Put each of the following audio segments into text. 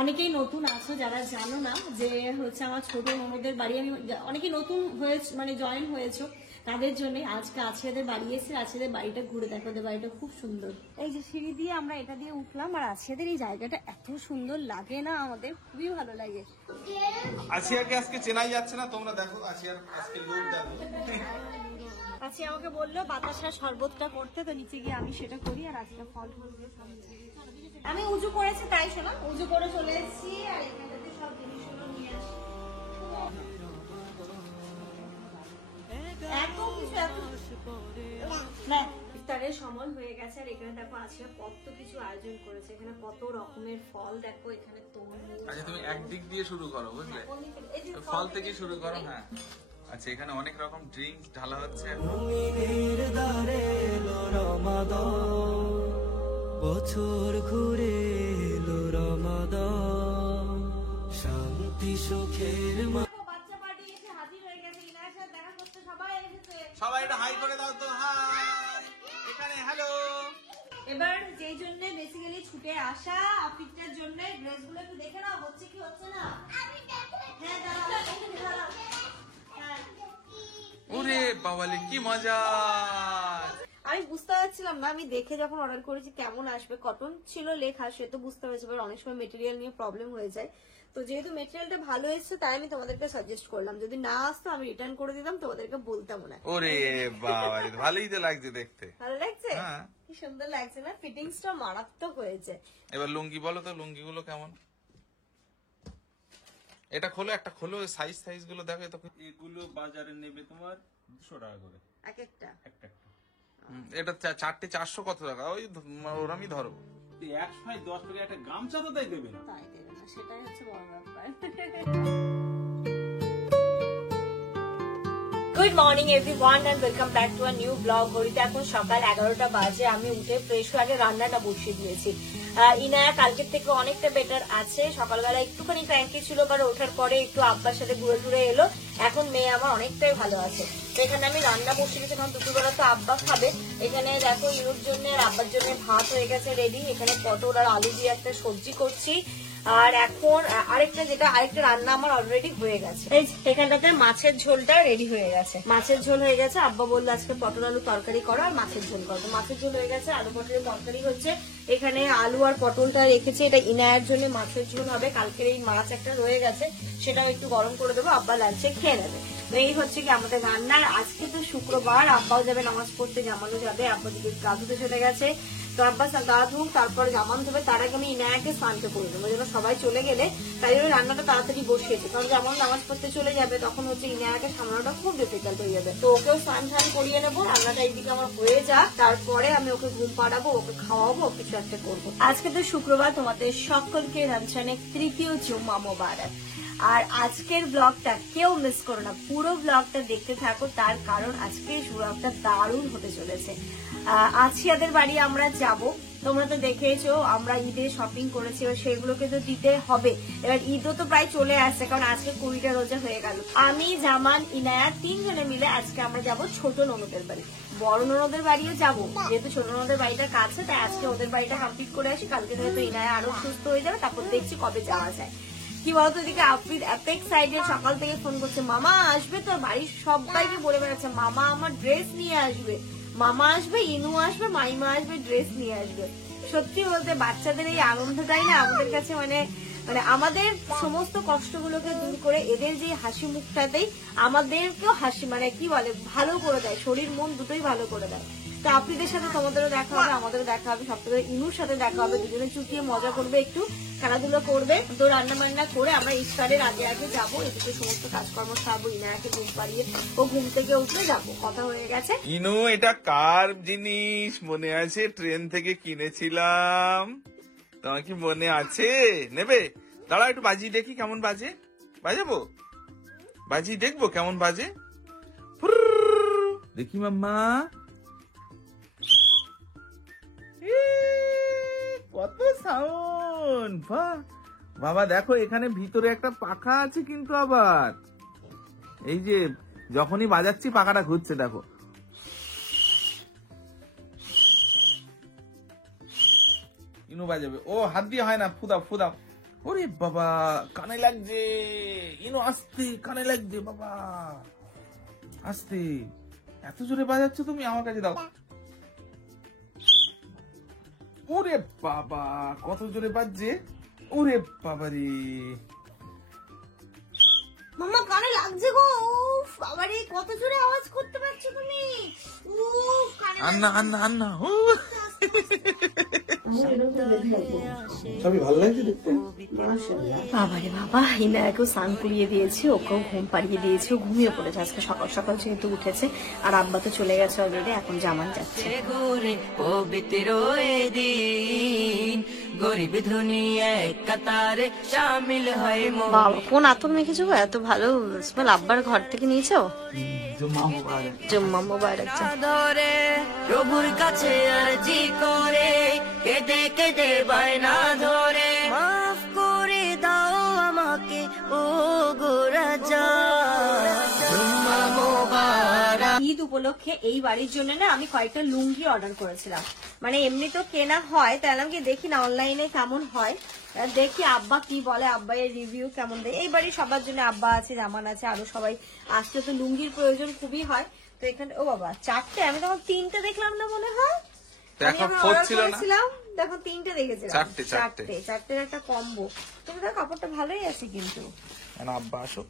অনেকেই নতুন আছো যারা জানো না যে হচ্ছে আমার ছোট ননদের বাড়ি, আমি অনেকেই নতুন হয়েছে মানে জয়েন হয়েছো তাদের জন্য আজকে আছিয়াদের বাড়ি এসে আছিয়াদের বাড়িটা ঘুরে দেখো। ওদের বাড়িটা খুব সুন্দর। এই যে সিঁড়ি দিয়ে আমরা এটা দিয়ে উঠলাম, আর আছিয়াদের এই জায়গাটা এত সুন্দর লাগে না, আমাদের খুবই ভালো লাগে। আসিয়াকে আজকে চেনাই যাচ্ছে না, তোমরা দেখো আসিয়ার আজকে লোক দেখো। আছিয়া আমাকে বললো বাতাসা শরবতটা করতে, তো নিচে গিয়ে আমি সেটা করি আর আজকে ফল ফল দিয়ে আমি উজু করেছি তাই শোনা, উজু করে চলে এসেছি আর এখানে সব জিনিসগুলো নিয়ে আসি। ইফতারের সময় হয়ে গেছে আর এখানে দেখো আজকে কত কিছু আয়োজন করেছে, এখানে কত রকমের ফল দেখো, এখানে তরমুজ। আচ্ছা তুমি একদিক দিয়ে শুরু করো বুঝলে, ফল থেকে শুরু করো। হ্যাঁ আচ্ছা, এখানে অনেক রকম ড্রিঙ্কস ঢালা হচ্ছে। বছর ঘুরে এলো রমাদান, শান্তি সুখের বাচ্চা পার্টি এসে হাজির হয়ে গেছে, ইনার সাথে দেখা করতে সবাই এসেছে। সবাই একটা হাই করে দাও তো, হাই এখানে হ্যালো। এবার যেই জন্য বেসিক্যালি ছুটে আসা আফিকটার জন্য ড্রেসগুলো একটু দেখে নাও হচ্ছে কি হচ্ছে না। হ্যাঁ দাঁড়াও, হ্যাঁ ওরে বাবালে কি মজা। আমি বুঝতে পারছিলাম না, আমি দেখে যখন অর্ডার করেছি কেমন আসবে, কটন ছিল লেখা সে তো বুঝতে পেরেছি, এবার অনেক সময় মেটেরিয়াল নিয়ে প্রবলেম হয়ে যায়। তো যেহেতু মেটেরিয়ালটা ভালো এসেছে তাই আমি তোমাদেরকে সাজেস্ট করলাম, যদি না আসতো আমি রিটার্ন করে দিতাম, তোমাদেরকে বলতাম না। ওরে বাবা ভালোই তো লাগছে দেখতে। ভালো লাগছে, হ্যাঁ কি সুন্দর লাগছে না, ফিটিংসটা মারাত্মক হয়েছে। এবার লুঙ্গি বলো তো, লুঙ্গিগুলো কেমন? এটা খোলো, একটা খোলো, সাইজ গুলো দেখো। এগুলো বাজারে নেবে তোমার 200 টাকা করে এক একটা। একটা একটা। এটা চারটে 400 কত টাকা, ওই ওরমই ধরো। 110 টাকা একটা গামছা তো তাই দেবে না। তাই দেবে না, সেটাই হচ্ছে বড় ব্যাপার। Good morning everyone and welcome back to a new blog. ঘড়িতে এখন সকাল 11টা বাজে। আমি উঠে ফ্রেশ হয়ে আগে রান্নাটা বসিয়ে দিয়েছি। ইনায়া কালকের থেকে অনেকটা বেটার আছে, সকালবেলা একটুখানি ক্র্যাঙ্কি ছিল, বাট ওঠার পরে একটু আব্বার সাথে ঘুরে ঘুরে এলো, এখন মেয়ে আমার অনেকটাই ভালো আছে। তো এখানে আমি রান্না বসিয়ে দিয়েছি, কারণ দুপুরবেলা তো আব্বা খাবে। এখানে দেখো ইউর জন্য আর আব্বার জন্য ভাত হয়ে গেছে রেডি, এখানে পটল আর আলু দিয়ে একটা সবজি করছি। আর এখন আরেকটা রান্না আমার অলরেডি হয়ে গেছে। এই এখানটাতে মাছের ঝোলটা রেডি হয়ে গেছে, মাছের ঝোল হয়ে গেছে। আব্বা বললো আজকে পটল আলু তরকারি করো আর মাছের ঝোল করো, তো মাছের ঝোল হয়ে গেছে, আলু পটলের তরকারি হচ্ছে। এখানে আলু আর পটলটা রেখেছি, এটা ইনায়ার জন্য মাছের ঝোল হবে। কালকের এই মাছ একটা রয়ে গেছে, সেটাও একটু গরম করে দেবো, আব্বা লাঞ্চে খেয়ে নেবে। এই হচ্ছে কি আমাদের রান্নার। আজকে তো শুক্রবার, আব্বাও যাবে নামাজ পড়তে, জামানো যাবে, আব্বা দিকে গা ধুতে চলে গেছে। তো আব্বা গা ধুক, তারপরে জামান ধোবে, তার আগে আমি ইনায়াকে স্নানটা করে দেবো, যেন সবাই চলে গেলে তাই জন্য রান্নাটা তাড়াতাড়ি বসিয়েছে, কারণ জামান নামাজ পড়তে চলে যাবে, তখন হচ্ছে ইনায়াকে সামলানোটা খুব ডিফিকাল্ট হয়ে যাবে। তো ওকেও স্নান টান করিয়ে নেবো, রান্নাটা এইদিকে আমার হয়ে যাক, তারপরে আমি ওকে ঘুম পাড়াবো, ওকে খাওয়াবো, কিছু একটা করবো। আজকে তো শুক্রবার, তোমাদের সকলকে রমজানের তৃতীয় জুম্মা মোবারক। আর আজকের ব্লগটা কেউ মিস করো না, পুরো ব্লগটা দেখতে থাকো, তার কারণ আজকে ব্লগটা দারুণ হতে চলেছে। আছিয়াদের বাড়ি আমরা যাব, তোমরা তো দেখেছো আমরা ঈদে শপিং করেছি, এবার সেগুলোকে তো দিতে হবে। এবার ঈদও তো প্রায় চলে আসছে, কারণ আজকে 20টা রোজা হয়ে গেল। আমি, জামান, ইনায়া 3 জনে মিলে আজকে আমরা যাব ছোট ননদের বাড়ি। বড় ননদের বাড়িও যাবো, যেহেতু ছোট ননদের বাড়িটা কাছে, তাই আজকে ওদের বাড়িটা কমপ্লিট করে আসি। কালকে থেকে তো ইনায়া আরো সুস্থ হয়ে যাবে, তারপর দেখছি কবে যাওয়া যায়। কি বলতো, এদিকে আফরিদ অ্যাপেক্স সাইডে সকাল থেকে ফোন করছে, মামা আসবে, তো বাড়ির সবাইকে বলে বেড়াচ্ছে মামা আমার ড্রেস নিয়ে আসবে, মামা আসবে, ইনু আসবে, মাইমা আসবে, ড্রেস নিয়ে আসবে। সত্যি বলতে বাচ্চাদের এই আনন্দটাই না আমাদের কাছে মানে আমাদের সমস্ত কষ্টগুলোকে দূর করে এদের যে হাসি মুখটাতেই আমাদেরকেও হাসি মানে কি বলে ভালো করে দেয়, শরীর মন দুটোই ভালো করে দেয়। তো আপনাদের সাথে তোমাদেরও দেখা হবে, আমাদেরও দেখা হবে, সব থেকে ইনুর সাথে দেখা হবে, দুজনে চুটিয়ে মজা করবে, একটু খেলাধুলো করবে। তো রান্না বান্না করে আমরা ইফতারের আগে আগে যাবো, এদিকে সমস্ত কাজকর্ম সারবো, ইনায়াকে ঘুম পাড়িয়ে ও ঘুম থেকে উঠলে যাবো, কথা হয়ে গেছে। ইনু এটা কার জিনিস মনে আছে? ট্রেন থেকে কিনেছিলাম, তোমার কি মনে আছে? নেবে? দাঁড়া একটু বাজি দেখি কেমন বাজে, বাজাবো বাজি, দেখবো কেমন বাজে। দেখি মাম্মা, কত সাউন্ড! বাবা দেখো এখানে ভিতরে একটা পাখা আছে, কিন্তু আবার এই যে যখনই বাজাচ্ছি পাখাটা ঘুরছে, দেখো। ইনু বাজাবে, ও হাত দিয়ে হয় না, ফুদাও ফুদাও ওরে বাবা, কানে লাগছে। ইনো আস্তে, কানে লাগছে বাবা, আস্তে। এত জোরে বাজাচ্ছ তুমি, আমার কাছে দাও। ওরে বাবা, কত জোরে বাজছে। ওরে বাবা রে, মাম্মা কানে লাগছে গো। উফ বাবারে, কত জোরে আওয়াজ করতে পারছো তুমি। উফ কানে আন্না আন্না আন্না। সবই ভালো লাগছে দেখতে। বাবারে বাবা, ইনায়াকেও স্নান করিয়ে দিয়েছি, ওকেও ঘুম পাড়িয়ে দিয়েছি। ও ঘুমিয়ে পড়েছে আজকে সকাল সকাল যেহেতু উঠেছে। আর আব্বা তো চলে গেছে অলরেডি, এখন জামান যাচ্ছে। পবিত্র দিন গরিব দুনিয়া কাতারে শামিল হয় বাবা কোন আতর মেখেছো গো? এত ভালো স্মেল। আব্বার ঘর থেকে নিয়েছো? জুম্মা মোবারক। ধরে প্রভুর কাছে আরজি করে কেঁদে কেঁদে বায়না ধরে মাফ করে দাও আমাকে ও গো রাজা। জুম্মা মোবারক। ঈদ উপলক্ষে এই বাড়ির জন্য না আমি কয়েকটা লুঙ্গি অর্ডার করেছিলাম। মানে এমনি তো কেনা হয়, তাই আমি দেখি না অনলাইনে কেমন হয়, দেখি আব্বা কি বলে, আব্বা এর রিভিউ কেমন দেয়। এই বাড়ির সবার জন্য আব্বা আছে, জামান আছে, আরো সবাই আসলে তো লুঙ্গির প্রয়োজন খুবই হয়। তো এখানে ও বাবা 4টে, আমি তখন 3টে দেখলাম না মনে হয়। আমি যখন order করেছিলাম তখন 3টে দেখেছিলাম। 4টে একটা কম্বো। তুমি তো কাপড়টা ভালোই আছে কিন্তু। আব্বা আসো।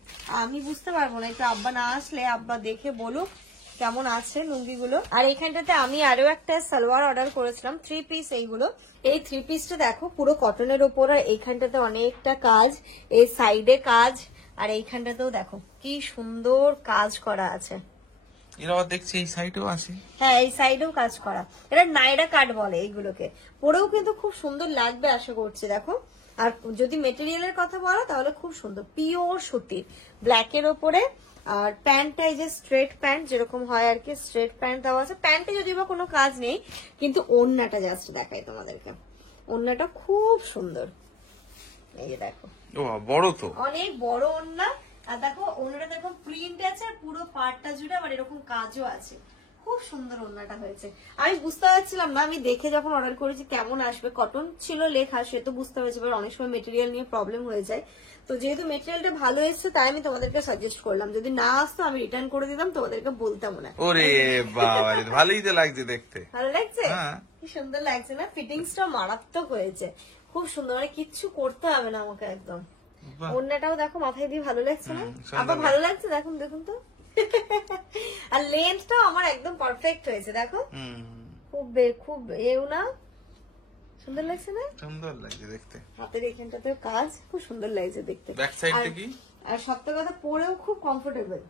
আমি বুঝতে পারবো না, একটু আব্বা না আসলে আব্বা দেখে বলুক কেমন আছে লুঙ্গিগুলো। আর এখানটাতে আমি আরো একটা সালোয়ার অর্ডার করেছিলাম, 3 পিস। এইগুলো, এই 3 পিসটা দেখো পুরো কটনের ওপর। আর এইখানটাতে অনেকটা কাজ, এই সাইডে কাজ, আর এইখানটাতেও দেখো কি সুন্দর কাজ করা আছে। এরা দেখছি এই সাইডেও আছে। হ্যাঁ, এই সাইডেও কাজ করা। এটা নাইরা কাট বলে এইগুলোকে। পরেও কিন্তু খুব সুন্দর লাগবে আশা করছি। দেখো, আর যদি মেটেরিয়ালের কথা বলো তাহলে খুব সুন্দর, পিওর সুতির, ব্ল্যাকের ওপরে। আর প্যান্টটা এই যে স্ট্রেট প্যান্ট যেরকম হয় আর কি, স্ট্রেট প্যান্ট দেওয়া আছে। প্যান্টে যদি বা কোনো কাজ নেই, কিন্তু ওড়নাটা জাস্ট দেখাই তোমাদেরকে। ওড়নাটা খুব সুন্দর, এই যে দেখো। ও বড় তো, অনেক বড় ওড়না। আর দেখো ওড়নাটা দেখো প্রিন্ট আছে, আর পুরো পাড়টা জুড়ে আবার এরকম কাজও আছে। খুব সুন্দর ওড়নাটা হয়েছে। আমি বুঝতে পারছিলাম না, আমি দেখে যখন অর্ডার করেছি কেমন আসবে, কটন ছিল লেখা, সে তো বুঝতে পেরেছি, এবার অনেক সময় মেটেরিয়াল নিয়ে প্রবলেম হয়ে যায়। তো যেহেতু মেটেরিয়ালটা ভালো এসেছে, তাই আমি তোমাদেরকে সাজেস্ট করলাম। যদি না আসতো আমি রিটার্ন করে দিতাম, তোমাদেরকে বলতাম না। ওরে বাবা, ভালোই তো লাগছে দেখতে। ভালো লাগছে? হ্যাঁ। কি সুন্দর লাগছে না? ফিটিংসটা মারাত্মক হয়েছে, খুব সুন্দর। মানে কিচ্ছু করতে হবে না আমাকে একদম। ওড়নাটাও দেখো মাথায় দিয়ে ভালো লাগছে না? আবার ভালো লাগছে, দেখুন দেখুন তো। আর লেন্থটাও আমার একদম পারফেক্ট হয়েছে, দেখো। খুব এও না, সুন্দর লাগছে না? সুন্দর লাগছে দেখতে। হাতের এখানটাতেও কাজ, খুব সুন্দর লাগছে দেখতে। ব্যাক সাইডটা কি? আর সবথেকে কথা, পরেও খুব কমফোর্টেবল,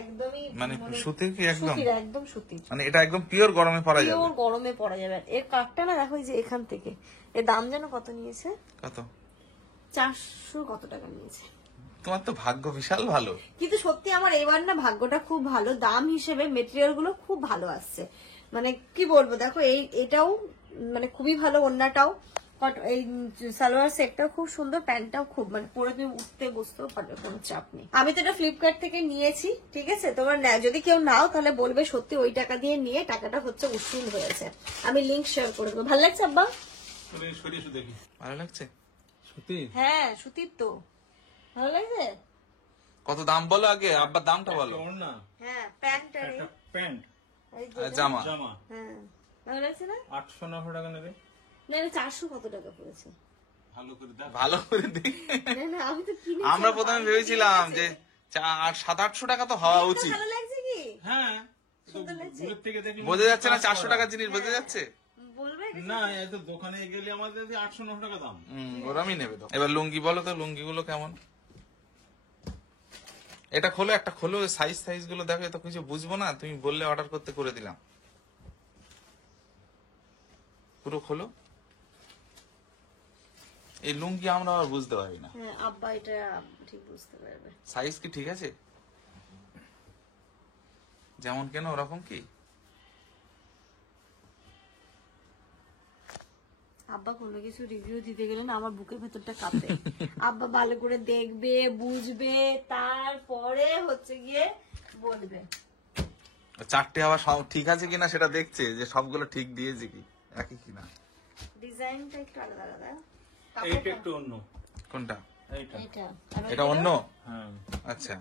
একদমই। মানে সুতির কি? একদম সুতির, একদম সুতির। মানে এটা একদম পিওর গরমে পরা যাবে। পিওর গরমে পরা যাবে। এর কাটটা না দেখো, এই যে এখান থেকে, এর দাম যেন কত নিয়েছে? কত? 400 কত টাকা নিয়েছে। তোমার তো ভাগ্য বিশাল ভালো। কিন্তু সত্যি আমার এবার না ভাগ্যটা খুব ভালো, দাম হিসেবে মেটেরিয়াল গুলো খুব ভালো আসছে। মানে কি বলবো, দেখো এটাও মানে খুবই ভালো, ওড়নাটাও, এই সালোয়ার সেটটাও খুব সুন্দর, প্যান্টটাও খুব, মানে পরে তুমি উঠতে বসতেও পারবে, কোনো চাপ নেই। আমি তো এটা ফ্লিপকার্ট থেকে নিয়েছি, ঠিক আছে? তোমার যদি কেউ নাও তাহলে বলবে সত্যি ওই টাকা দিয়ে নিয়ে, টাকাটা হচ্ছে উসুল হয়েছে। আমি লিঙ্ক শেয়ার করে দেবো। ভালো লাগছে আব্বা? সরিয়ে দেখি। ভালো লাগছে? সত্যি? হ্যাঁ সুতির তো, ভালো লাগছে। কত দাম বলো আগে, আব্বার দামটা বলো। ওড়না, হ্যাঁ প্যান্ট, একটা প্যান্ট, আর জামা। জামা হ্যাঁ ভালো লাগছে না? 800-900 টাকা নেবে। না এটা 400 কত টাকা পড়েছে। ভালো করে দেখ। ভালো করে দেখ। না না, আমি তো কিনে, আমরা প্রথমে ভেবেছিলাম যে 700-800 টাকা তো হওয়া উচিত। ভালো লাগছে কি? হ্যাঁ, সুন্দর লাগছে? দূরের থেকে দেখলে বোঝা যাচ্ছে না 400 টাকার জিনিস, বোঝা যাচ্ছে? বলবে না, এত দোকানে গেলে আমাদের 800-900 টাকা দাম। ওরমই নেবে তো। এবার লুঙ্গি বলো তো, লুঙ্গিগুলো কেমন? এটা খোলো, একটা খোলো, সাইজ গুলো দেখো। এত কিছু বুঝবো না, তুমি বললে অর্ডার করতে করে দিলাম। পুরো খোলো। এই লুঙ্গি আমরা আর বুঝতে পারি না। হ্যাঁ আব্বা এটা ঠিক বুঝতে পারবে। সাইজ কি ঠিক আছে? যেমন কেন ওরকম কি? আব্বা কোনো কিছু রিভিউ দিতে গেলে না আমার বুকের ভেতরটা কাঁপে। আব্বা ভালো করে দেখবে, বুঝবে, তারপরে হচ্ছে গিয়ে বলবে। 4টে আবার সব ঠিক আছে কিনা সেটা দেখছে, যে সবগুলো ঠিক দিয়েছে কি, একই কিনা। ডিজাইনটা একটু আলাদা আলাদা, এইটা একটু অন্য। কোনটা? এইটা। এটা এটা অন্য? হ্যাঁ। আচ্ছা,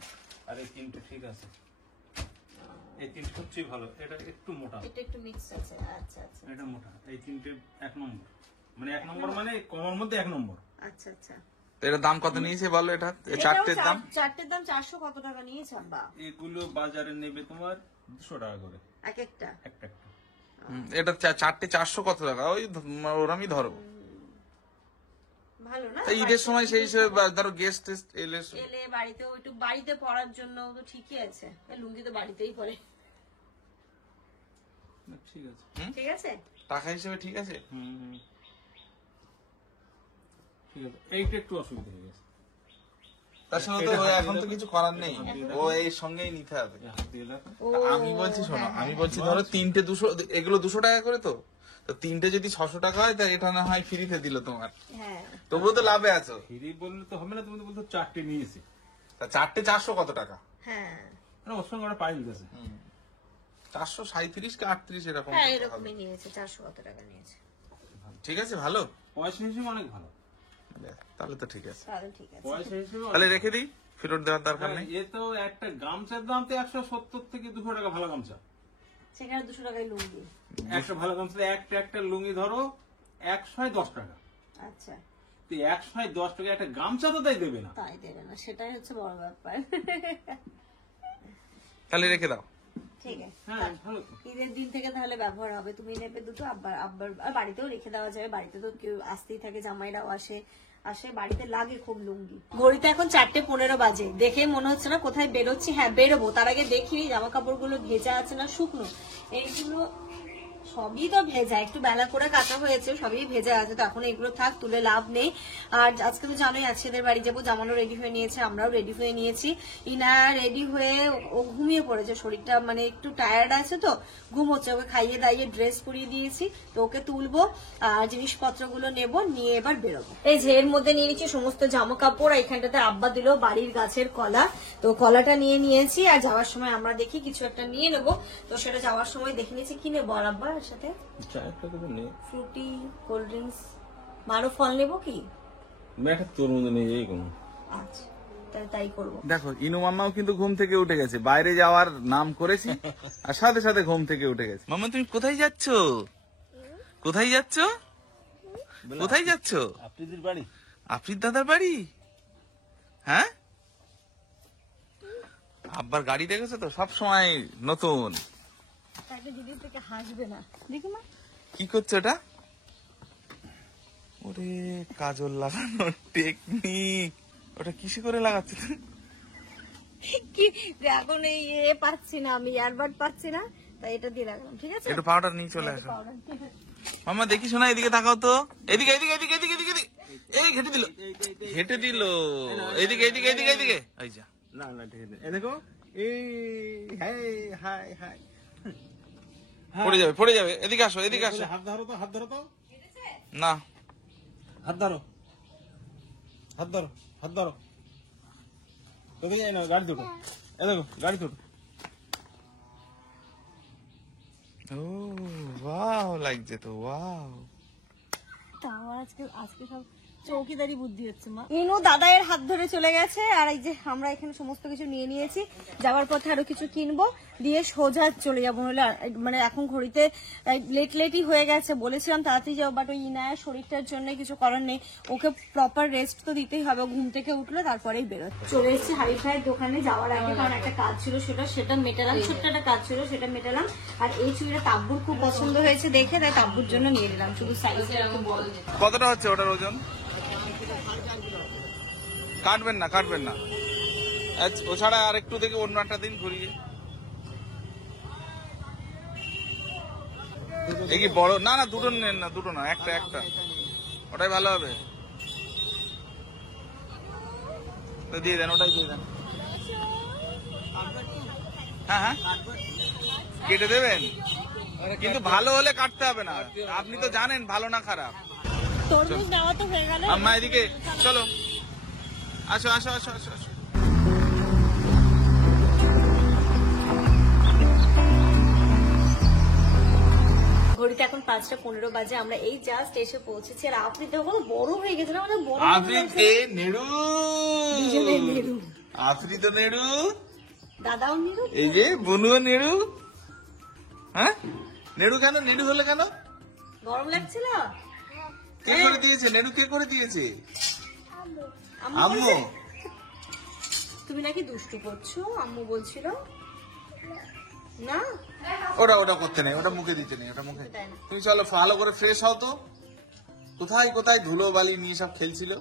আর এই তিনটে ঠিক আছে। এই তিনটে সবচেয়ে ভালো। এটা একটু মোটা। এটা একটু মিক্স আছে। আচ্ছা আচ্ছা এটা মোটা। এই তিনটে 1 নম্বর। মানে 1 নম্বর মানে কমার মধ্যে 1 নম্বর। আচ্ছা আচ্ছা। তো এটার দাম কত নিয়েছে বলো? এটা চারটের দাম? চারটের দাম 400 কত টাকা নিয়েছে আব্বা? এগুলো বাজারে নেবে তোমার 200 টাকা করে এক একটা? একটা। এটা চারটে 400 কত টাকা? ওই ওরমই ধরো। ভালো না? তা ঈদের সময় সেই হিসেবে ধরো গেস্ট টেস্ট এলে এলে বাড়িতেও একটু বাড়িতে পড়ার জন্য তো ঠিকই আছে। লুঙ্গি তো বাড়িতেই পরে। না, ঠিক আছে। ঠিক আছে, টাকা হিসেবে ঠিক আছে। হুম। ঠিক আছে। এইটা একটু অসুবিধা হয়ে গেছে। তার সঙ্গে তো এখন তো কিছু করার নেই, ও এই সঙ্গেই নিতে হবে। এই হাত দিয়ে লাগ। আমি বলছি শোনো, আমি বলছি ধরো তিনটে 200, এগুলো 200 টাকা করে তো তিনটে যদি 600 টাকা হয়, তাই এটা না হয় ফ্রিতে দিল তোমার, হ্যাঁ তবুও তো লাভে আছো। ফ্রি বললে তো হবে না, তুমি তো বলতো 4টে নিয়েছি। তা চারটে 400 কত টাকা? হ্যাঁ মানে ওর সঙ্গে ওরা পাইল গেছে। 437 কি 38 এরকম হ্যাঁ, হবে। এরকমই নিয়েছে। 400 কত টাকা নিয়েছে? ঠিক আছে, ভালো, পয়সা হিসেবে অনেক ভালো। তাহলে তো ঠিক আছে। তাহলে ঠিক আছে। পয়সা হিসেবে তাহলে রেখে দিই, ফেরত দেওয়ার দরকার নেই। এ তো একটা গামছার দাম তো 170 থেকে 200 টাকা ভালো গামছা। সেখানে 200 টাকায় লুঙ্গি। একটা ভালো গামছা একটা লুঙ্গি ধরো 110 টাকা। আচ্ছা, তো 110 টাকা একটা গামছা তো তাই দেবে না। তাই দেবে না, সেটাই হচ্ছে বড় ব্যাপার। তাহলে রেখে দাও। ঠিক আছে, হ্যাঁ ভালো তো। ঈদের দিন থেকে তাহলে ব্যবহার হবে। তুমি নেবে দুটো, আব্বার আর বাড়িতেও রেখে দেওয়া যাবে। বাড়িতে তো কেউ আসতেই থাকে, জামাইরাও আসে বাড়িতে লাগে খুব লুঙ্গি। ঘড়িতে এখন 4:15 বাজে। দেখে মনে হচ্ছে না কোথায় বেরোচ্ছি। হ্যাঁ বেরোবো, তার আগে দেখি জামা কাপড়গুলো ভেজা আছে না শুকনো। এইগুলো সবই তো ভেজা, একটু বেলা করে কাটা হয়েছে, সবই ভেজা আছে। তো এখন এগুলো থাক, তুলে লাভ নেই। আর আজকে তো জানোই আজকেদের বাড়ি যাবো, জামানো রেডি হয়ে নিয়েছে, আমরাও রেডি হয়ে নিয়েছি। ইনা রেডি হয়ে ও ঘুমিয়ে পড়েছে, শরীরটা মানে একটু টায়ার্ড আছে তো ঘুমোচ্ছে। ওকে খাইয়ে দাইয়ে ড্রেস পরিয়ে দিয়েছি, তো ওকে তুলবো আর জিনিসপত্রগুলো নেবো, নিয়ে এবার বেরোবো। এই যে এর মধ্যে নিয়ে নিচ্ছি সমস্ত জামা কাপড়। এখানটাতে আব্বা দিল বাড়ির গাছের কলা, তো কলাটা নিয়ে নিয়েছি। আর যাওয়ার সময় আমরা দেখি কিছু একটা নিয়ে নেবো, তো সেটা যাওয়ার সময় দেখে নিয়েছি কি নেবো। আর আব্বা এর সাথে ফ্রুটি, কোল্ড ড্রিঙ্কস, আরো ফল নেবো কি? একটা তরমুজ নেই এই কোনো। আচ্ছা তাহলে তাই করবো। দেখো ইনু মাম্মাও কিন্তু ঘুম থেকে উঠে গেছে, বাইরে যাওয়ার নাম করেছি আর সাথে সাথে ঘুম থেকে উঠে গেছে। মাম্মা তুমি কোথায় যাচ্ছ? কোথায় যাচ্ছ? কোথায় যাচ্ছ? আপনাদের বাড়ি? আফ্রিদ দাদার বাড়ি? হ্যাঁ, আব্বার গাড়ি দেখেছো তো, সব সময় নতুন। একটা জিনিস থেকে হাসবে না, দেখি মা। কি করছো ওটা? ওরে কাজল লাগানোর টেকনিক, ওটা কিসে করে লাগাচ্ছ তুমি? কি এখন এই পাচ্ছি না, আমি ইয়ারবাড পাচ্ছি না, তাই এটা দিয়ে রাখলাম। ঠিক আছে, একটু পাউডার নিয়ে চলে আসো। মামা দেখি শোনা, এদিকে তাকাও তো, এদিকে এদিকে এদিকে এদিকে এদিকে এদিকে। এই ঘেটে দিল, ঘেটে দিল। এদিকে এদিকে এদিকে এদিকে। এই যা, না না ঠিক আছে। এই দেখো, এই হাই হাই হাই পড়ে যাবে পড়ে যাবে। এদিকে আসো এদিকে আসো। হাত ধরো তো, হাত ধরো তো, না হাত ধরো, হাত ধরো, হাত ধরো। তোকে যাই না, গাড়ি দুটো। এই দেখো গাড়ি দুটো। ও ওয়াও, লাগছে তো, ওয়াও। আমার আজকে সব চৌকিদারি বুদ্ধি হচ্ছে মা। ইনু দাদায়ের হাত ধরে চলে গেছে, আর এই যে আমরা এখানে সমস্ত কিছু নিয়ে নিয়েছি। যাওয়ার পথে আরো কিছু কিনবো, দিয়ে সোজা চলে যাবো। হলে মানে এখন ঘড়িতে লেটই হয়ে গেছে। বলেছিলাম তাড়াতাড়ি যাবো, বাট ওই ইনায়ের শরীরটার জন্য কিছু করার নেই। ওকে প্রপার রেস্ট তো দিতেই হবে, ঘুম থেকে উঠলে তারপরেই বেরোয়। চলে এসেছি হারিফাইয়ের দোকানে যাওয়ার আগে, কারণ একটা কাজ ছিল, সেটা মেটালাম। ছোট্ট একটা কাজ ছিল, সেটা মেটালাম। আর এই চুড়িটা তাব্বুর খুব পছন্দ হয়েছে দেখে, তাই তাব্বুর জন্য নিয়ে নিলাম। শুধু সাইজটা একটু বড়। কতটা হচ্ছে ওটার ওজন? কাটবেন না কাটবেন না, ও ছাড়া আর একটু দেখে অন্য একটা দিন ঘুরিয়ে। এই কি বড়? না না দুটো নেন না, দুটো না, একটা একটা, ওটাই ভালো হবে। তো দিয়ে দেন, ওটাই দিয়ে দেন। হ্যাঁ হ্যাঁ কেটে দেবেন, কিন্তু ভালো হলে কাটতে হবে না। আপনি তো জানেন ভালো না খারাপ। তরমুজ নেওয়া তো হয়ে গেল। আম্মা এদিকে চলো, আসো আসো আসো আসো আসো। ঘড়িতে এখন 5:15 বাজে, আমরা এই জাস্ট এসে পৌঁছেছি। আর আফ্রিদ দেখো বড় হয়ে গেছে না, মানে বড় আফ্রিদ এ নেড়ু, আফ্রিদ নেড়ু, দাদাও নিরু, এই যে বনুও নেড়ু। হ্যাঁ নেড়ু কেন, নেড়ু হলো কেন? গরম লাগছিল। কে করে দিয়েছে নেড়ু, কে করে দিয়েছে? আম্মু আম্মু। বলছে, তুমি নাকি দুষ্টু করছো, আম্মু বলছিল না। ওটা ওটা করতে নেই, ওটা মুখে দিতে নেই, ওটা মুখে। তাই না? তুমি চলো ভালো করে ফ্রেশ হও তো। কোথায় কোথায় ধুলো বালি নিয়ে সব খেলছিল।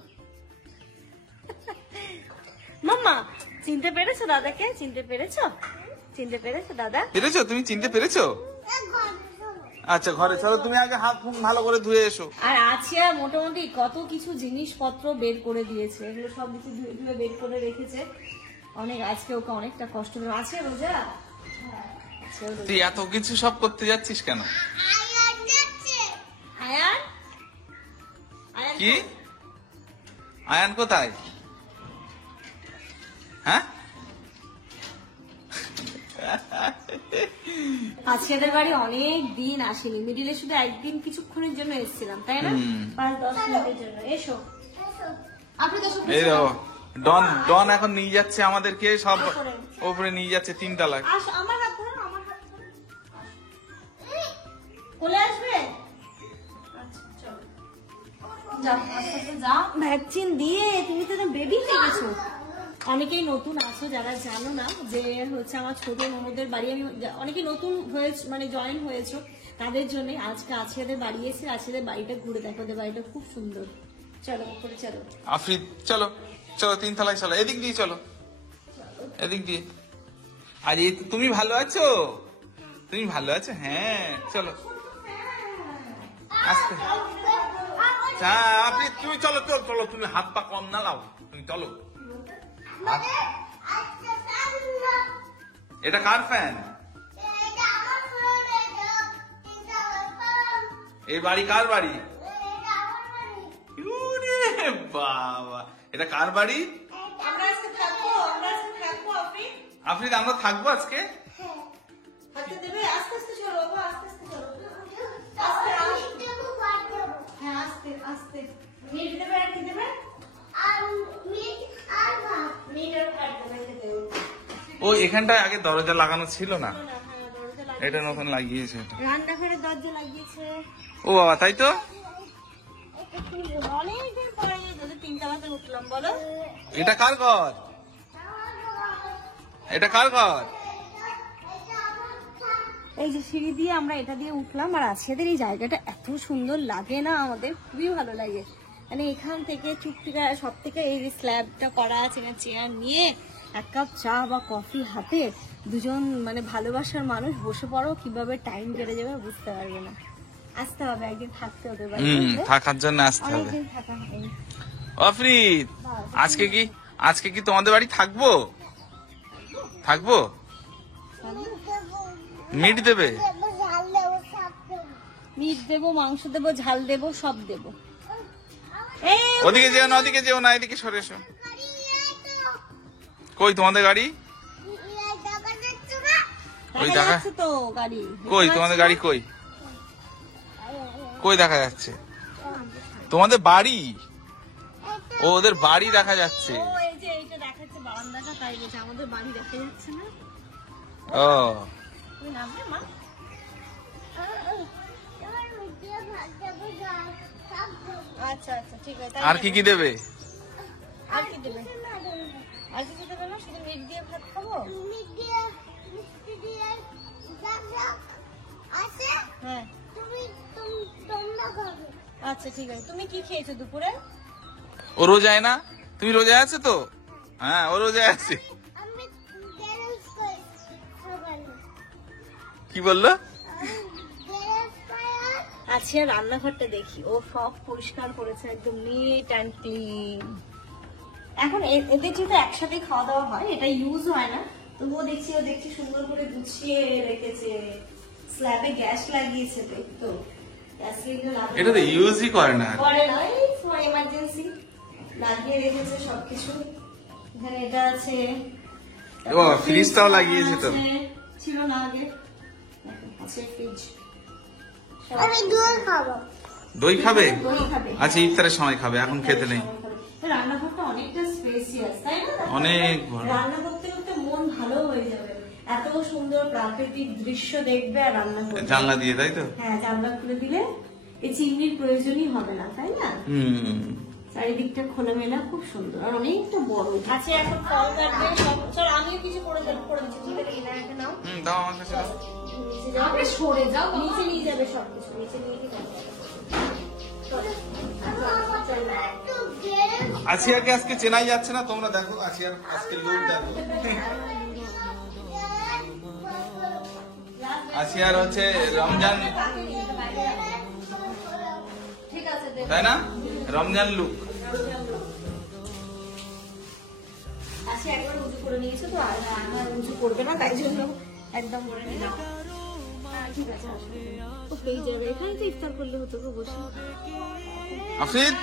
মাম্মা চিনতে পেরেছো দাদাকে? চিনতে পেরেছো? চিনতে পেরেছো দাদা? পেরেছো, তুমি চিনতে পেরেছো? আচ্ছা ঘরে চলো, তুমি আগে হাত মুখ ভালো করে ধুয়ে এসো। আর আছিয়া মোটামুটি কত কিছু জিনিসপত্র বের করে দিয়েছে, এগুলো সব কিছু ধুয়ে ধুয়ে বের করে রেখেছে। অনেক আজকে ওকে অনেকটা কষ্ট করে আছে রোজা। আজকেও রোজা। তুই এত কিছু সব করতে যাচ্ছিস কেন? আয়ান, আয়ান কি আয়ান কোথায়? হ্যাঁ আজকেদের বাড়ি অনেক দিন আসেনি, মিডিলে শুধু একদিন কিছুক্ষণের জন্য এসেছিলাম, তাই না? 5-10 মিনিটের জন্য। এসো আপনি তো এই দেখো ডন, ডন এখন নিয়ে যাচ্ছে আমাদেরকে সব ওপরে নিয়ে যাচ্ছে 3 তলায়। আসো, আমার হাত ধরো, আমার হাত ধরো। কোলে আসবে? আচ্ছা চলো যাও, আস্তে আস্তে যাও। ভ্যাকসিন দিয়ে তুমি তো বেবি হয়ে গেছো। অনেকেই নতুন আছো যারা জানো না যে হচ্ছে আমার ছোট ননদের বাড়ি, আমি অনেকে নতুন হয়েছে মানে জয়েন হয়েছো, তাদের জন্য আজকে আছিয়াদের বাড়ি এসে আছিয়াদের বাড়িটা ঘুরে দেখো, ওদের বাড়িটা খুব সুন্দর। চলো উপরে চলো। আফ্রিদ চলো চলো 3 তলায় চলো, এদিক দিয়ে চলো, এদিক দিয়ে। আর এই তুমি ভালো আছো? তুমি ভালো আছো? হ্যাঁ চলো আস্তে। হ্যাঁ আফ্রিদ তুমি চলো, চলো চলো, তুমি হাত পা কম না লাও, তুমি চলো। এটা কার ফ্যান? এই বাড়ি কার বাড়ি? উরে বাবা, এটা কার বাড়ি? আমরা আজকে থাকবো, আমরা আজকে থাকবো। আফ্রিদ আফ্রিদ আমরা থাকবো আজকে? হাতে দেবে, আস্তে আস্তে চলো বাবা, আস্তে আস্তে চলো, আস্তে আস্তে। হ্যাঁ আস্তে আস্তে। মিট দেবে আর কি দেবে? মিট আর ভাত দেবে, খেতে হবে। ও এখানটায় আগে দরজা লাগানো ছিল না, হ্যাঁ, দরজা লাগিয়ে- এটা নতুন লাগিয়েছে এটা। রান্নাঘরের দরজা লাগিয়েছে। ও বাবা তাই তো। অনেকদিন পরে যদি 3 তলাতে উঠলাম বলো। এটা কার ঘর? এটা কার ঘর? এই যে সিঁড়ি দিয়ে আমরা এটা দিয়ে উঠলাম, আর আছিয়াদের এই জায়গাটা এত সুন্দর লাগে না, আমাদের খুবই ভালো লাগে। মানে এখান থেকে চুপটিকা সব থেকে এই স্ল্যাবটা করা আছে, চেয়ার নিয়ে 1 কাপ চা বা কফি হাতে দুজন মানে ভালোবাসার মানুষ বসে পড়ো, কিভাবে টাইম কেটে যাবে বুঝতে পারবে না। আসতে হবে একদিন, থাকতে হবে বাড়িতে, থাকার জন্য আসতে হবে। অনেকদিন থাকা হয়নি। আফ্রিদ আজকে কি তোমাদের বাড়ি থাকবো? থাকবো? মিট দেবে? মিট দেবো, মাংস দেবো, ঝাল দেবো, সব দেবো। ওদিকে যেও না, ওদিকে যেও না, এদিকে সরে এসো। কই তোমাদের গাড়ি? ওই দেখা দেখা যাচ্ছে তো গাড়ি। কই তোমাদের গাড়ি কই? কই দেখা যাচ্ছে? তোমাদের বাড়ি? ও ওদের বাড়ি দেখা যাচ্ছে। ও এই যে এইটা দেখাচ্ছে বারান্দাটা, তাই বলছে আমাদের বাড়ি দেখা যাচ্ছে না। ও তুমি নামবে মা? আচ্ছা আচ্ছা ঠিক আছে। আর কি কি দেবে? আর কি দেবে? আর কিছু দেবে না, শুধু মিট দিয়ে ভাত খাবো। হ্যাঁ আচ্ছা ঠিক আছে। তুমি কি খেয়েছো দুপুরে? ও রোজায় না? তুমি রোজায় আছো তো? হ্যাঁ ও রোজায় আছে। কি বললো? আচ্ছা রান্নাঘরটা দেখি, ও সব পরিষ্কার করেছে একদম নিট অ্যান্ড ক্লিন। এখন এদের যেহেতু একসাথে খাওয়া দাওয়া হয়, এটা ইউজ হয় না, তবুও দেখছি ও দেখছি সুন্দর করে গুছিয়ে রেখেছে। স্ল্যাবে গ্যাস লাগিয়েছে তো গ্যাস সিলিন্ডার লাগানো এটা তো ইউজই করে না। করে না, এই ফর এমার্জেন্সি লাগিয়ে রেখেছে সবকিছু। এখানে এটা আছে, ও ফ্রিজটাও লাগিয়েছে তো। ছিল না আগে, আছে ফ্রিজ। আমি দই খাবো। দই খাবে? দই খাবে। আচ্ছা, ইফতারের সময় খাবে, এখন খেতে নেই। রান্নাঘরটা অনেকটা স্পেসিয়াস, তাই না? অনেক বড়। রান্না করতে করতে মন ভালো হয়ে যাবে। এত সুন্দর প্রাকৃতিক দৃশ্য দেখবে আর রান্না করবে। জানলা দিয়ে, তাই তো? হ্যাঁ, জানলা খুলে দিলে এই চিমনির প্রয়োজনই হবে না, তাই না? চারিদিকটা খোলামেলা, খুব সুন্দর আর অনেকটা বড়। আচ্ছা, এখন ফল কাটবে সব। চল, আমিও কিছু করে দিচ্ছি। ঠিক আছে, এনাকে নাও। দাও আমার কাছে দাও। নিচে যাও, সরে যাও, নিচে নিয়ে যাবে সবকিছু। নিচে নিয়ে কি করবে? আসিয়াকে আজকে চেনাই যাচ্ছে না, তোমরা দেখো আসিয়ার আজকে লুক দেখো। আসিয়ার হচ্ছে রমজান, ঠিক আছে, তাই না? রমজান লুক। আচ্ছা, একবার উঁচু করে নিয়েছো তো, আর আমার উঁচু করবে না, তাই জন্য একদম করে নিলাম। ঠিক আছে, ও পেয়ে যাবে। এখানে তো ইফতার করলে হতো গো, বসে। আফরিদ,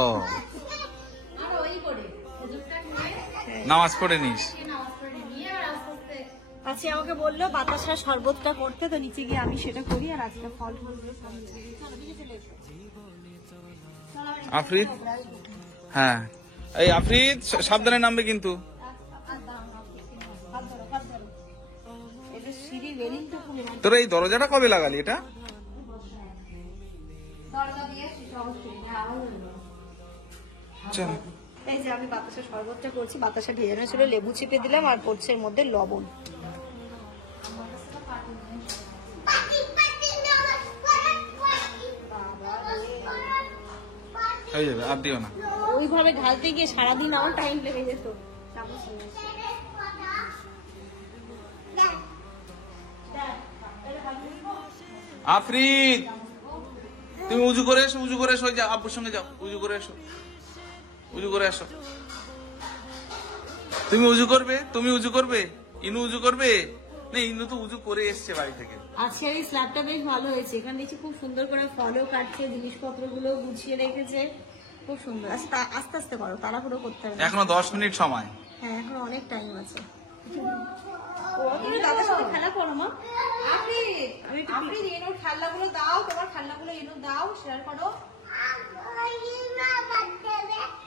ও নামাজ পড়ে নিস। আচ্ছা, আমাকে বললো বাতাসা শরবতটা করতে, তো নিচে গিয়ে আমি সেটা করি। আর আজকে ফল ফলগুলো সব নিয়ে আসি। চলো, নিচে চলে এসো। আফরিদ, হ্যাঁ, এই আফরিদ সাবধানে নামবে কিন্তু। সিঁড়ি রেলিংটা খুলে না। তোরা এই দরজাটা কবে লাগালি এটা? চল। এই যে আমি বাতাসা শরবতটা করছি, বাতাসা ভেজানো ছিল, লেবু চিপে দিলাম আর পড়ছে এর মধ্যে লবণ। হয়ে যাবে, আর দিও না। ওইভাবে ঢালতে গিয়ে সারাদিন আমার টাইম লেগে যেত। আফরিদ, তুমি উজু করে এসো, উজু করে এসো, যাও আব্বুর সঙ্গে যাও, উজু করে এসো, উজু করে এসো। তুমি উজু করবে? তুমি উজু করবে? ইনু উজু করবে? না, ইনু তো উজু করে এসছে বাড়ি থেকে। আজকে এই স্ল্যাবটা বেশ ভালো হয়েছে। এখানে দেখছি খুব সুন্দর করে ফলও কাটছে, জিনিসপত্র গুলো গুছিয়ে রেখেছে, খুব সুন্দর। আস্তে আস্তে আস্তে করো, তাড়াহুড়ো করতে হবে না। এখনো 10 মিনিট সময়। হ্যাঁ, এখন অনেক টাইম আছে। তুমি দাদার সাথে খেলা করো, মা। আপনি এনুর খেলনাগুলো দাও, তোমার খেলনাগুলো এনু দাও, শেয়ার করো।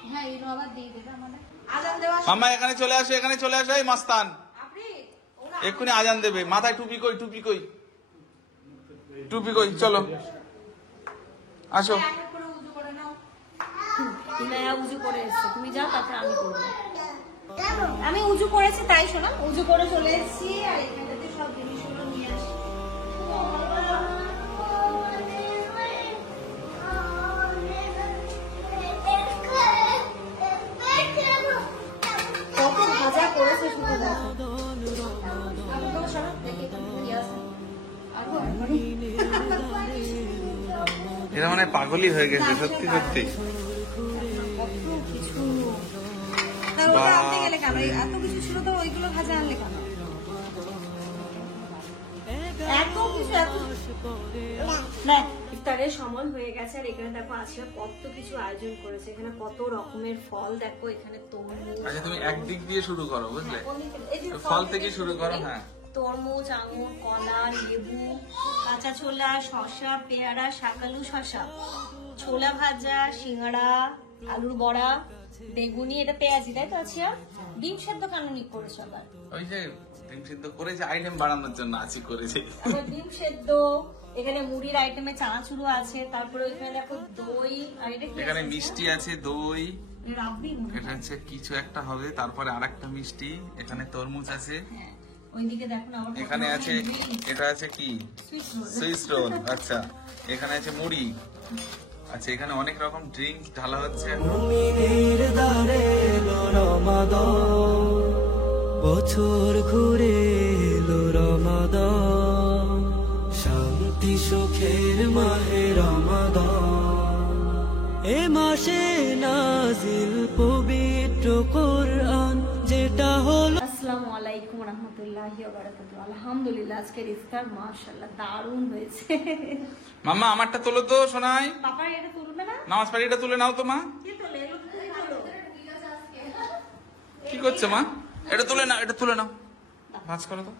হ্যাঁ, এনু আবার দিয়ে দেবে আমাদের। আজান দেওয়া মাম্মা এখানে চলে আসো, এখানে চলে আসো, এই মাস্তান আপনি এক্ষুনি আজান দেবে। মাথায় টুপি কই? টুপি কই? টুপি কই? চলো আসো। এক এক করে উজু করে নাও। ইনায়া উজু করে এসছে, তুমি যাও, তারপর আমি করবো। আমি উজু করেছি, তাই শোনা, উজু করে চলে এসেছি। আর এখানটাতে সব জিনিসগুলো নিয়ে আসি। কত ভাজা করেছে শুধু দেখো। এরা মানে পাগলই হয়ে গেছে, সত্যি সত্যি। ওটা আনতে গেলে কেন? এত কিছু ছিল তো, ওইগুলো ভাজা আনলে কেন? এত কিছু না। ইফতারের সময় হয়ে গেছে আর এখানে দেখো আসিয়া কত কিছু আয়োজন করেছে। এখানে কত রকমের ফল দেখো, এখানে তরমুজ। আচ্ছা, তুমি একদিক দিয়ে শুরু করো, বুঝলে? এই যে ফল থেকে শুরু করো। হ্যাঁ, তরমুজ, আঙুর, কলা, লেবু, কাঁচা ছোলা, শসা, পেয়ারা, শাকালু শসা, ছোলা ভাজা, সিঙ্গাড়া, আলুর বড়া, বেগুনি, এটা পেঁয়াজি, তাই তো আছিয়া? ডিম সেদ্ধ কানুনি করেছো আবার। ওই যে ডিম সিদ্ধ করেছে আইটেম বাড়ানোর জন্য, আছি করেছে। তারপর ডিম সেদ্ধ, এখানে মুড়ির আইটেমে চানাচুরো আছে, তারপরে ওইখানে দেখো দই, আর এটা কি এখানে আছে? মিষ্টি আছে, দই, রাবড়ি মনে হয়। এটা হচ্ছে কিছু একটা হবে, তারপরে আরেকটা মিষ্টি, এখানে তরমুজ আছে, হ্যাঁ, ওইদিকে দেখো না, আবার কত এখানে আছে, রকমের drinks। এটা আছে কি Sweet roll। Swiss roll. আচ্ছা, এখানে আছে মুড়ি। আচ্ছা, এখানে অনেক রকম ড্রিঙ্কস ঢালা হচ্ছে। মুমিনের দ্বারে এলো রমাদান, বছর ঘুরে এলো রমাদান, শান্তি সুখের মাহে রমাদান। এ মাসে নাজিল পবিত্র কোরআন, যেটা হলো। আসসালামু আলাইকুম রহমতুল্লাহি ওয়া বারাকাতুহু। আলহামদুলিল্লাহ, আজকের ইফতার মাশাআল্লাহ দারুণ হয়েছে। মাম্মা আমারটা তোলো তো, শোনাই। পাপার এটা তুলবে না? নামাজ পাড়িটা তুলে নাও তো মা। কি তোলে? এগুলো তুমি তোলো। কি করছো মা? এটা তুলে নাও, এটা তুলে নাও, ভাঁজ করো তো।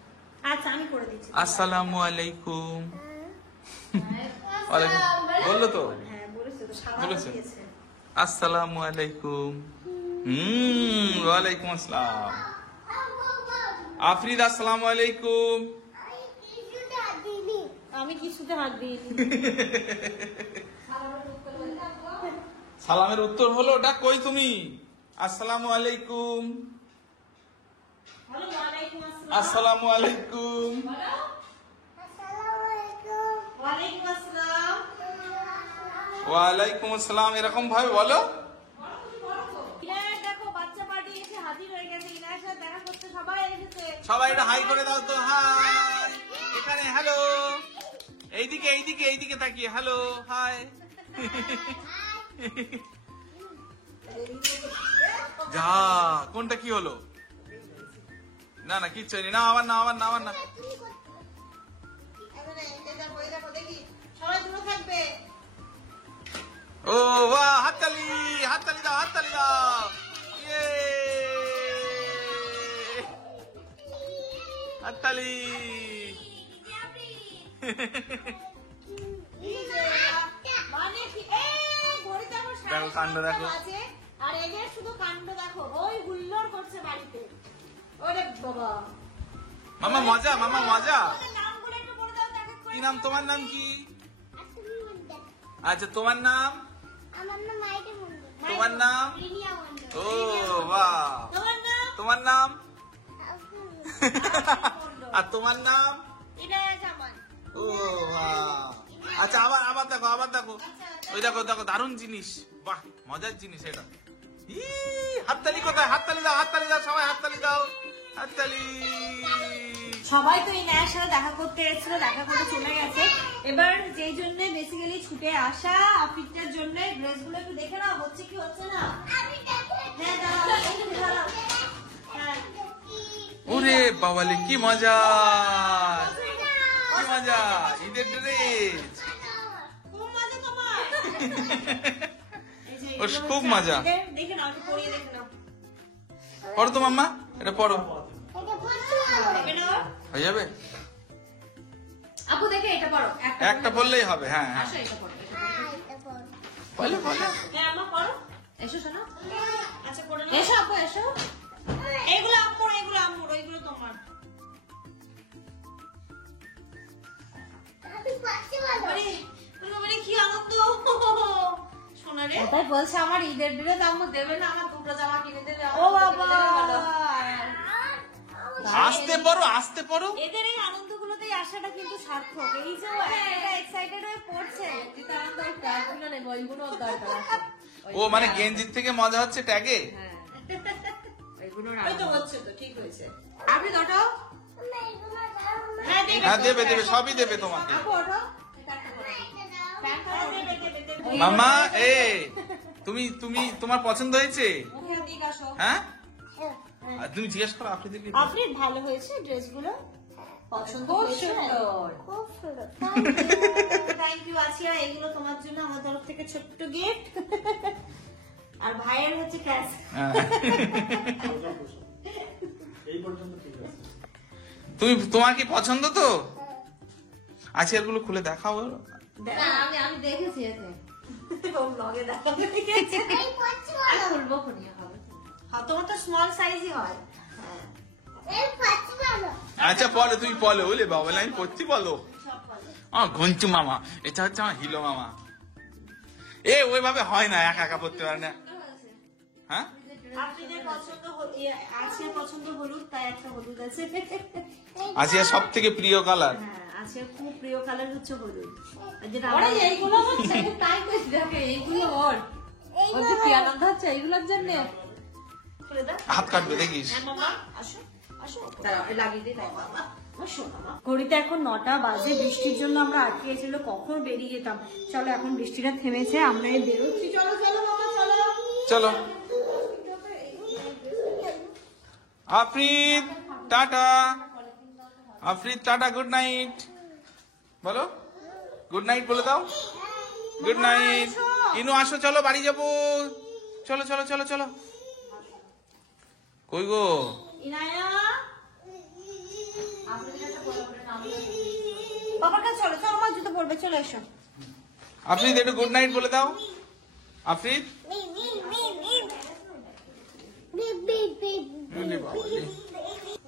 আচ্ছা আমি করে দিচ্ছি। আসসালামু আলাইকুম। ওয়ালাইকুম বললো তো, হ্যাঁ বলেছে তো, সাদা বলেছে। দিয়েছে। আসসালামু আলাইকুম। ওয়ালাইকুম আসসালাম। আফরিদ আসসালামু আলাইকুম। আমি কিছুতে হাত দিইনি। সালামের উত্তর হলো ওটা, কই তুমি? আসসালামু আলাইকুম। বলো ওয়ালাইকুম আসসালাম। আসসালামু আলাইকুম। বলো ওয়ালাইকুম আসসালাম। ওয়ালাইকুম আসসালাম, এরকম ভাবে বলো। ইনায়া দেখো বাচ্চা পার্টি এসে হাজির হয়ে গেছে, ইনায়ার সাথে দেখা করতে সবাই এসেছে। সবাই এটা হাই করে দাও তো, হাই। এখানে হ্যালো, এইদিকে এইদিকে এইদিকে তাকিয়ে হ্যালো হাই। যা, কোনটা কি হলো? না না কিচ্ছু হয়নি, না আবার না আবার না আবার না। দেখি সবাই দূরে থাকবে। ও বাহ, হাততালি হাততালি দাও হাততালি দাও। ইয়ে, হাততালি। মানে কি ঘড়িতে আমার দেখো, কাণ্ড দেখো। 7:30 আর এদের শুধু কাণ্ড দেখো, ওই হুল্লোড় করছে বাড়িতে। ওরে বাবা, মামা মজা, মামা মজা। ওদের নামগুলো একটু বলে দাও তো এক এক করে। কি নাম তোমার? নাম কি? আচ্ছা তোমার নাম? তোমার নাম? ও বাহ, তোমার নাম? তোমার নাম? আর তোমার নাম? ইনায়া জামান। ও বাহ। আচ্ছা আবার আবার দেখো আবার দেখো, ওই দেখো দেখো, দারুণ জিনিস, বাহ মজার জিনিস এটা। ই, হাততালি কোথায়? হাততালি দাও হাততালি দাও, সবাই হাততালি দাও, হাততালি। সবাই তো ইনায়ার সাথে দেখা করতে এসেছিল, দেখা করে চলে গেছে। এবার যেই জন্য বেসিক্যালি ছুটে আসা আফিকটার জন্য ড্রেসগুলো একটু দেখে নাও, হচ্ছে কি হচ্ছে না। হ্যাঁ দাঁড়াও, একটু দাঁড়াও। হ্যাঁ ওরে বাবালে, কি মজা কি মজা, ঈদের ড্রেস। খুব মজা তোমার। এই যে ওর এগুলো খুব হচ্ছে মজা। আপনাদের, দেখে নাও একটু পরিয়ে দেখে নাও। পড়ো তো মাম্মা, এটা পড়ো, দেখে নাও। হয়ে যাবে। আপু দেখে এটা পড়ো, একটা পড়লেই হবে। হ্যাঁ হ্যাঁ, আসো এটা পড়ো, এটা পড়ো। বলো বলো। হ্যাঁ আমা পড়ো, এসো শোনো। আচ্ছা পড়ে নাও, এসো আপু এসো। এগুলো আম্মুর, এগুলো আম্মুর, এগুলো তোমার। আরে, মানে কি আনন্দ শোনা রে। তাই বলছে আমার ঈদের ড্রেস আম্মু দেবে না, আমার দুটো জামা কিনে দেবে। ও বাবা, আসতে পারো আসতে পারো। এদের এই আনন্দগুলোতেই আসাটা কিন্তু সার্থক। এই যে ও এতটা এক্সাইটেড হয়ে পড়ছে, ট্যাগগুলো নেবো, ওইগুলো ওর দরকার আছে। ও মানে গেঞ্জির থেকে মজা হচ্ছে ট্যাগে। ওই তো হচ্ছে তো, ঠিক হয়েছে। আপনি ওঠো, হ্যাঁ দেবে, হ্যাঁ দেবে দেবে, সবই দেবে তোমাকে। আপু ওঠো। হ্যাঁ, দেবে, দেবে, দেবে। মাম্মা এ, তুমি তুমি তোমার পছন্দ হয়েছে? মুখের দিকে আসো। হ্যাঁ, আর তুমি জিজ্ঞেস করো আপনি দিকে। আপনি ভালো হয়েছে ড্রেসগুলো? পছন্দ খুব হয়েছে? সুন্দর। খুব সুন্দর। থ্যাংক ইউ আছিয়া, এগুলো তোমার জন্য আমার তরফ থেকে ছোট্ট গিফট। আর ভাইয়ের হচ্ছে ক্লাস। হ্যাঁ। এই পর্যন্ত ঠিক আছে। তুমি, তোমার কি পছন্দ তো? আছে এগুলো খুলে দেখাও। না, আমি দেখেছি এতে। ও ব্লগে দেখাবে, ঠিক আছে? আর খুলবো খুনিয়ে হবে। হ্যাঁ, তোমার তো স্মল সাইজই হয়। আচ্ছা বলো, তুমি বলো। বলে বাবা আমি করছি, বলো। সব ভালো। ঘঞ্চু মামা, এটা হচ্ছে আমার হিলো মামা। এ ওইভাবে হয় না, একা একা পড়তে পারে না। হ্যাঁ, আপনাদের পছন্দ আজকের পছন্দ হলুদ, তাই একটা হলুদ আছে। আসিয়া সব থেকে প্রিয় কালার। হ্যাঁ, আজকের খুব প্রিয় কালার হচ্ছে হলুদ। আর যেটা ওরে আমার- এইগুলো হচ্ছে, তাই কইছি দেখে, এইগুলো ওর। ওর যে কি আনন্দ হচ্ছে এইগুলোর জন্য। খুলে দাও। হাত কাটবে দেখিস। হ্যাঁ, মামা, আসো, আসো। দাঁড়াও, লাগিয়ে দিই, তাই বাবা। আসো, মামা। ঘড়িতে এখন 9টা বাজে, বৃষ্টির জন্য আমরা আটকে ছিল, কখন বেরিয়ে যেতাম। চলো এখন বৃষ্টিটা থেমেছে, আমরা এই বেরোচ্ছি। চলো চলো মামা, চলো। চলো Afrid, tata. Afrid tata, good night বলো। গুড নাইট বলে দাও। Good night. ইনু আসো, চলো বাড়ি যাবো। চলো চলো চলো চলো। কই গো? ইনায়া, আপনাদের একটা বাবার কাছে চলো, চলো মা জুতো পরবে, চলে এসো। আফরিদ একটু গুড নাইট বলে দাও। আফরিদ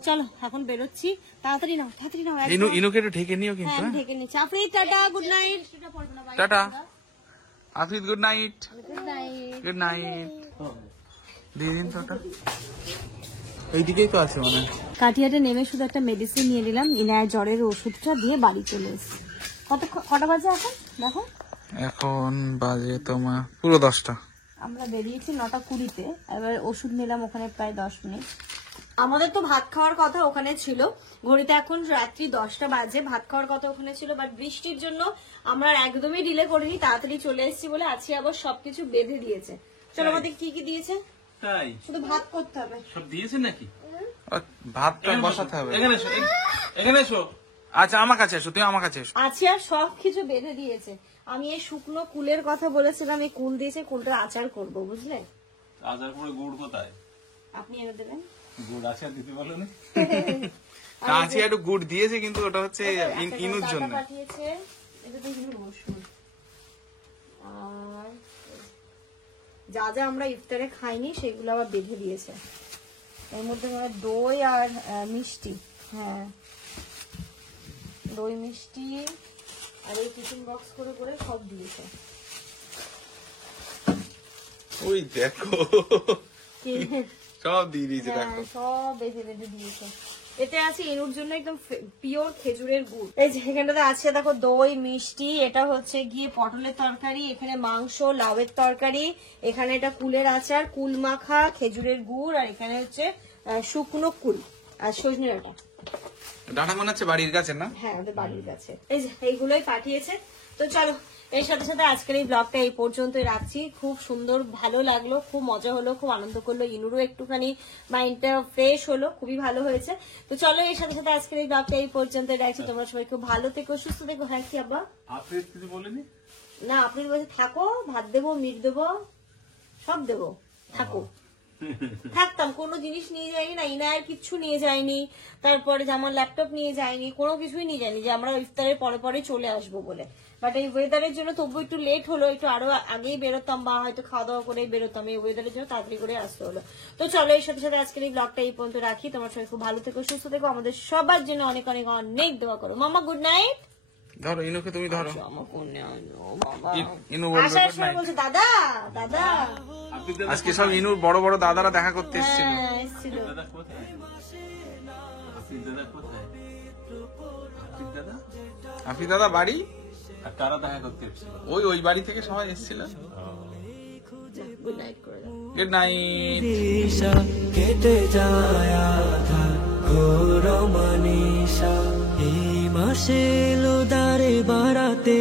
চলো এখন বেরোচ্ছি, তাড়াতাড়ি নাও, তাড়াতাড়ি নাও। ইনুকে একটু ঢেকে নিও কিন্তু। হ্যাঁ ঢেকে নিচ্ছি। Afrid tata, good night. Tata Afrid, good night. Good night. দিয়ে দিন টাটা। এইদিকেই তো আছে মনে হয়। কাটিয়াটা নেমে শুধু একটা মেডিসিন নিয়ে নিলাম, ইনায়ের জ্বরের ওষুধটা দিয়ে বাড়ি চলে এসেছি। কটা বাজে এখন দেখো? এখন বাজে তোমার পুরো 10টা। আমরা বেরিয়েছি 9:20-তে, এবার ওষুধ নিলাম ওখানে প্রায় 10 মিনিট। আমাদের তো ভাত খাওয়ার কথা ওখানে ছিল, ঘড়িতে এখন রাত্রি 10টা বাজে। ভাত খাওয়ার কথা ওখানে ছিল, বাট বৃষ্টির জন্য আমরা একদমই ডিলে করিনি, তাড়াতাড়ি চলে এসেছি বলে আজকে আবার সবকিছু বেঁধে দিয়েছে। চলো আমাদের কি কি দিয়েছে, তাই শুধু ভাত করতে হবে। সব দিয়েছেন নাকি? ভাতটা বসাতে হবে। এখানে এসো, এখানে এসো। আচ্ছা আমার কাছে এসো, তুমি আমার কাছে এসো। আছে আর সবকিছু বেঁধে দিয়েছে। আমি এই শুকনো কুলের কথা বলেছিলাম, এই কুল দিয়েছে, কুলটা আচার করব, বুঝলে? আচার করে গুড় কোথায়? আপনি এনে দেবেন। গুড় আচার দিতে পারলো না? কাঁচি একটু গুড় দিয়েছে, কিন্তু ওটা হচ্ছে ইনুর টাকা জন্য। পাঠিয়েছে, এটাতে ইনু রসুন। আর যা যা আমরা ইফতারে খাইনি সেগুলো আবার বেঁধে দিয়েছে। এর মধ্যে মানে দই আর মিষ্টি, হ্যাঁ দই মিষ্টি আর এই টিফিন বক্স করে করে সব দিয়েছে। ওই দেখো সব দিয়ে দিয়েছে হ্যাঁ, দেখো। সব বেঁধে বেঁধে দিয়েছে। এতে আছে ইনুর জন্য একদম পিওর খেজুরের গুড়। এই যে এখানটাতে আছে দেখো দই মিষ্টি, এটা হচ্ছে গিয়ে পটলের তরকারি, এখানে মাংস, লাউয়ের তরকারি, এখানে এটা কুলের আচার, কুল মাখা, খেজুরের গুড়, আর এখানে হচ্ছে শুকনো কুল আর সজনে ডাঁটা। ডাটা মনে হচ্ছে বাড়ির কাছে না? হ্যাঁ আমাদের বাড়ির কাছে। এই যে এইগুলোই পাঠিয়েছে। তো চলো এর সাথে সাথে আজকের এই ব্লগটা এই পর্যন্তই রাখছি। খুব সুন্দর, ভালো লাগলো, খুব মজা হলো, খুব আনন্দ করলো, ইনুরও একটুখানি মাইন্ডটা ফ্রেশ হলো, খুবই ভালো হয়েছে। তো চলো এর সাথে সাথে আজকের এই ব্লগটা এই পর্যন্তই রাখছি। তোমরা সবাই খুব ভালো থেকো, সুস্থ থেকো। হ্যাঁ কি আব্বা? আফরিদ কিছু বলেনি? না আপনি বলছে থাকো, ভাত দেবো, মিট দেবো, সব দেবো, থাকো। থাকতাম, কোনো জিনিস নিয়ে যাইনি না, ইনায়ের কিচ্ছু নিয়ে যায়নি, তারপরে যেমন ল্যাপটপ নিয়ে যায়নি, কোনো কিছুই নিয়ে যায়নি যে আমরা ইফতারের পরে পরে চলে আসবো বলে। বাট এই ওয়েদারের জন্য তবু একটু লেট হলো, একটু আরো আগেই বেরোতাম বা হয়তো খাওয়া দাওয়া করেই বেরোতাম, এই ওয়েদারের জন্য তাড়াতাড়ি করে আসতে হলো। তো চলো এর সাথে সাথে আজকের এই ব্লগটা এই পর্যন্ত রাখি। তোমার সবাই খুব ভালো থেকো, সুস্থ থেকো, আমাদের সবার জন্য অনেক অনেক অনেক দোয়া করো। মামা গুড নাইট। ধরো ইনুকে, তুমি ধরো। বাবা ইনু বলবে আসার good সময় night। বলছে দাদা দাদা। আজকে সব ইনুর বড় বড় দাদারা দেখা করতে এসেছিল। হ্যাঁ এসেছিল। দাদা কোথায়? আফরিদ দাদা কোথায়? আফরিদ দাদা? আফরিদ দাদা বাড়ি আর কারা দেখা করতে এসেছিল? ওই বাড়ি থেকে সবাই এসেছিল। গুড নাইট করে দাও। Good night. দিশা কেটে যায় আধার ঘোর মনীষা, এই মাসে এলো দারে বাড়াতে